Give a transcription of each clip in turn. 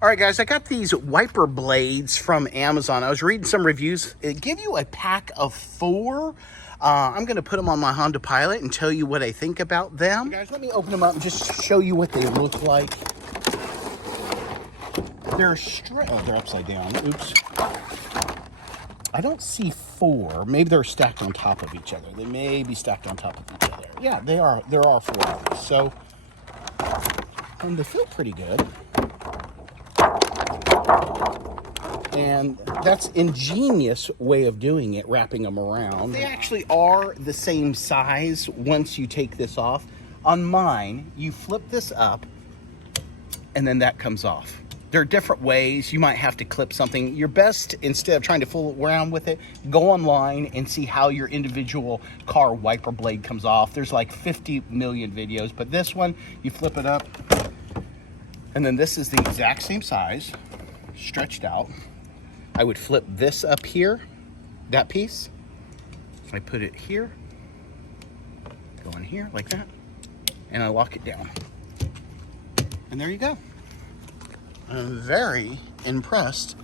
All right, guys, I got these wiper blades from Amazon. I was reading some reviews. It give you a pack of 4. I'm going to put them on my Honda Pilot and tell you what I think about them. Guys, let me open them up and just show you what they look like. They're straight. Oh, they're upside down. Oops. I don't see 4. Maybe they're stacked on top of each other. They may be stacked on top of each other. Yeah, they are. There are 4 of these. So, they feel pretty good. And that's ingenious way of doing it, wrapping them around. They actually are the same size once you take this off. On mine, you flip this up and then that comes off. There are different ways. You might have to clip something. Your best, instead of trying to fool around with it, go online and see how your individual car wiper blade comes off. There's like 50 million videos, but this one, you flip it up and then this is the exact same size, stretched out. I would flip this up here, that piece. So I put it here, go in here like that, and I lock it down. And there you go. I'm very impressed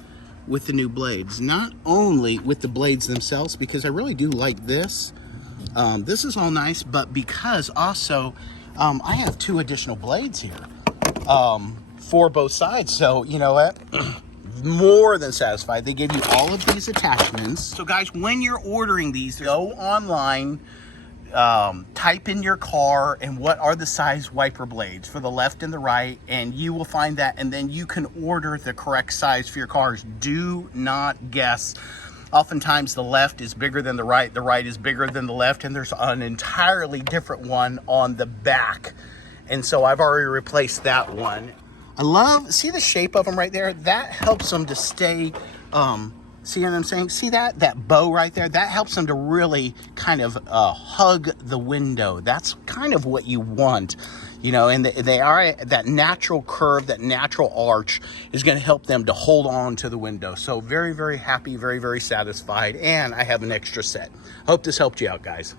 with the new blades. Not only with the blades themselves, because I really do like this. This is all nice, but because also I have 2 additional blades here for both sides. So you know what? More than satisfied. They give you all of these attachments. So guys, when you're ordering these, go online, type in your car and what are the size wiper blades for the left and the right, and you will find that, and then you can order the correct size for your cars. Do not guess. Oftentimes the left is bigger than the right is bigger than the left, and there's an entirely different one on the back. And so I've already replaced that one. I love, see the shape of them right there? That helps them to stay, see what I'm saying? See that bow right there? That helps them to really kind of hug the window. That's kind of what you want, you know, and they are, that natural curve, that natural arch is going to help them to hold on to the window. So very, very happy, very, very satisfied. And I have an extra set. Hope this helped you out, guys.